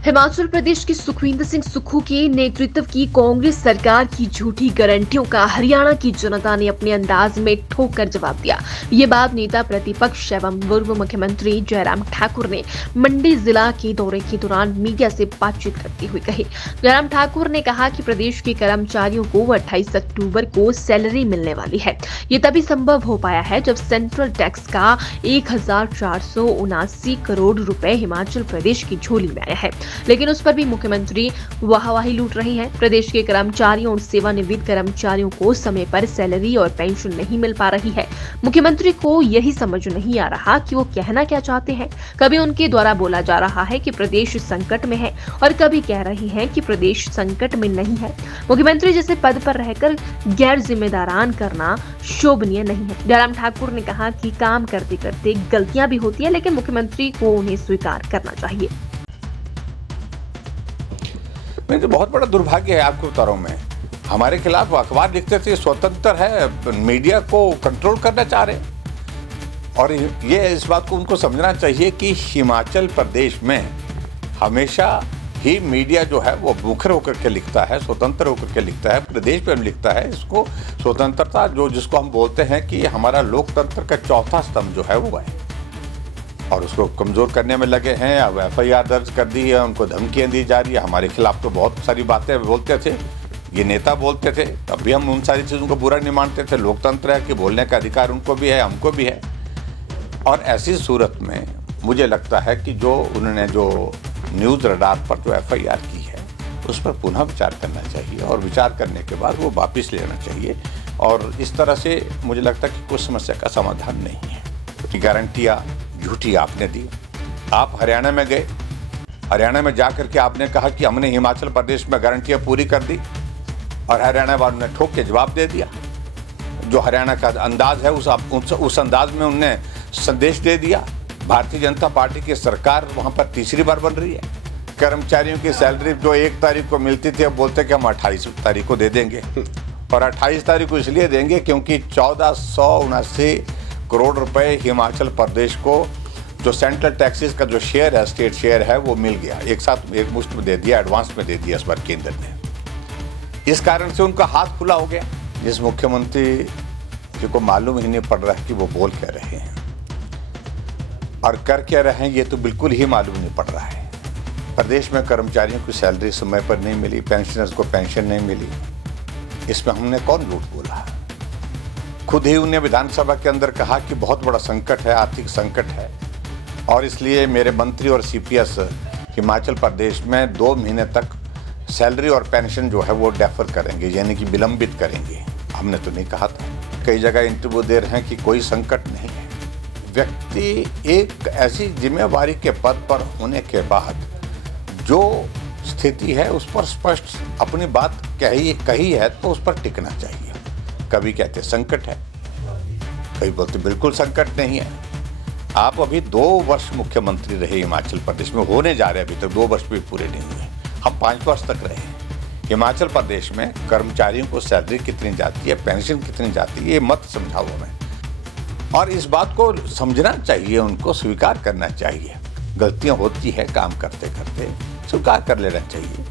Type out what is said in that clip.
हिमाचल प्रदेश की सुखविंदर सिंह सुक्खू के नेतृत्व की कांग्रेस सरकार की झूठी गारंटियों का हरियाणा की जनता ने अपने अंदाज में ठोक कर जवाब दिया। ये बात नेता प्रतिपक्ष एवं पूर्व मुख्यमंत्री जयराम ठाकुर ने मंडी जिला के दौरे के दौरान मीडिया से बातचीत करते हुए कही। जयराम ठाकुर ने कहा कि प्रदेश के कर्मचारियों को 28 अक्टूबर को सैलरी मिलने वाली है। ये तभी संभव हो पाया है जब सेंट्रल टैक्स का 1479 करोड़ रुपए हिमाचल प्रदेश की झोली में आया है, लेकिन उस पर भी मुख्यमंत्री वाहवाही लूट रही है। प्रदेश के कर्मचारियों और सेवानिवृत्त कर्मचारियों को समय पर सैलरी और पेंशन नहीं मिल पा रही है। मुख्यमंत्री को यही समझ नहीं आ रहा कि वो कहना क्या चाहते हैं। कभी उनके द्वारा बोला जा रहा है कि प्रदेश संकट में है और कभी कह रही हैं कि प्रदेश संकट में नहीं है। मुख्यमंत्री जैसे पद पर रहकर गैर जिम्मेदारान करना शोभनीय नहीं है। जयराम ठाकुर ने कहा कि काम करते करते गलतियां भी होती है, लेकिन मुख्यमंत्री को उन्हें स्वीकार करना चाहिए। नहीं तो बहुत बड़ा दुर्भाग्य है आपके उतारों में। हमारे खिलाफ अखबार लिखते थे स्वतंत्र है, मीडिया को कंट्रोल करना चाह रहे हैं। और ये इस बात को उनको समझना चाहिए कि हिमाचल प्रदेश में हमेशा ही मीडिया जो है वो मुखर होकर के लिखता है, स्वतंत्र होकर के लिखता है, प्रदेश में लिखता है। इसको स्वतंत्रता जिसको हम बोलते हैं कि हमारा लोकतंत्र का चौथा स्तंभ जो है वो है, और उसको कमज़ोर करने में लगे हैं। अब FIR दर्ज कर दी है, उनको धमकियाँ दी जा रही है। हमारे खिलाफ तो बहुत सारी बातें बोलते थे, ये नेता बोलते थे, तब भी हम उन सारी चीज़ों को बुरा नहीं मानते थे। लोकतंत्र है कि बोलने का अधिकार उनको भी है, हमको भी है। और ऐसी सूरत में मुझे लगता है कि जो उन्होंने जो न्यूज़ रडार पर जो FIR की है उस पर पुनः विचार करना चाहिए, और विचार करने के बाद वो वापस लेना चाहिए। और इस तरह से मुझे लगता है कि कोई समस्या का समाधान नहीं है। गारंटियाँ झूठी आपने दी। आप हरियाणा में गए, हरियाणा में जाकर के आपने कहा कि हमने हिमाचल प्रदेश में गारंटियां पूरी कर दी, और हरियाणा वालों ने ठोक के जवाब दे दिया। जो हरियाणा का अंदाज है उस अंदाज में उनने संदेश दे दिया। भारतीय जनता पार्टी की सरकार वहां पर तीसरी बार बन रही है। कर्मचारियों की सैलरी जो 1 तारीख को मिलती थी, अब बोलते कि हम 28 तारीख को दे देंगे, और 28 तारीख को इसलिए देंगे क्योंकि 1479 करोड़ रुपए हिमाचल प्रदेश को जो सेंट्रल टैक्सेस का जो शेयर है, स्टेट शेयर है, वो मिल गया। एक साथ एक मुश्त में दे दिया, एडवांस में दे दिया इस बार केंद्र ने। इस कारण से उनका हाथ खुला हो गया। जिस मुख्यमंत्री जी को मालूम ही नहीं पड़ रहा है कि वो बोल क्या रहे हैं और कर क्या रहे हैं, ये तो बिल्कुल ही मालूम नहीं पड़ रहा है। प्रदेश में कर्मचारियों की सैलरी समय पर नहीं मिली, पेंशनर्स को पेंशन नहीं मिली, इसमें हमने कौन झूठ बोला? खुद ही उन्हें विधानसभा के अंदर कहा कि बहुत बड़ा संकट है, आर्थिक संकट है, और इसलिए मेरे मंत्री और CPS हिमाचल प्रदेश में 2 महीने तक सैलरी और पेंशन जो है वो डेफर करेंगे, यानी कि विलंबित करेंगे। हमने तो नहीं कहा था। कई जगह इंटरव्यू दे रहे हैं कि कोई संकट नहीं है। व्यक्ति एक ऐसी जिम्मेवारी के पद पर होने के बाद जो स्थिति है उस पर स्पष्ट अपनी बात कही है तो उस पर टिकना चाहिए। कभी कहते संकट है, कभी बोलते बिल्कुल संकट नहीं है। आप अभी 2 वर्ष मुख्यमंत्री रहे हिमाचल प्रदेश में, होने जा रहे, अभी तक 2 वर्ष भी पूरे नहीं हुए। हम 5 वर्ष तक रहे। हिमाचल प्रदेश में कर्मचारियों को सैलरी कितनी जाती है, पेंशन कितनी जाती है, ये मत समझाओ हमें। और इस बात को समझना चाहिए, उनको स्वीकार करना चाहिए। गलतियां होती है काम करते करते, स्वीकार कर लेना चाहिए।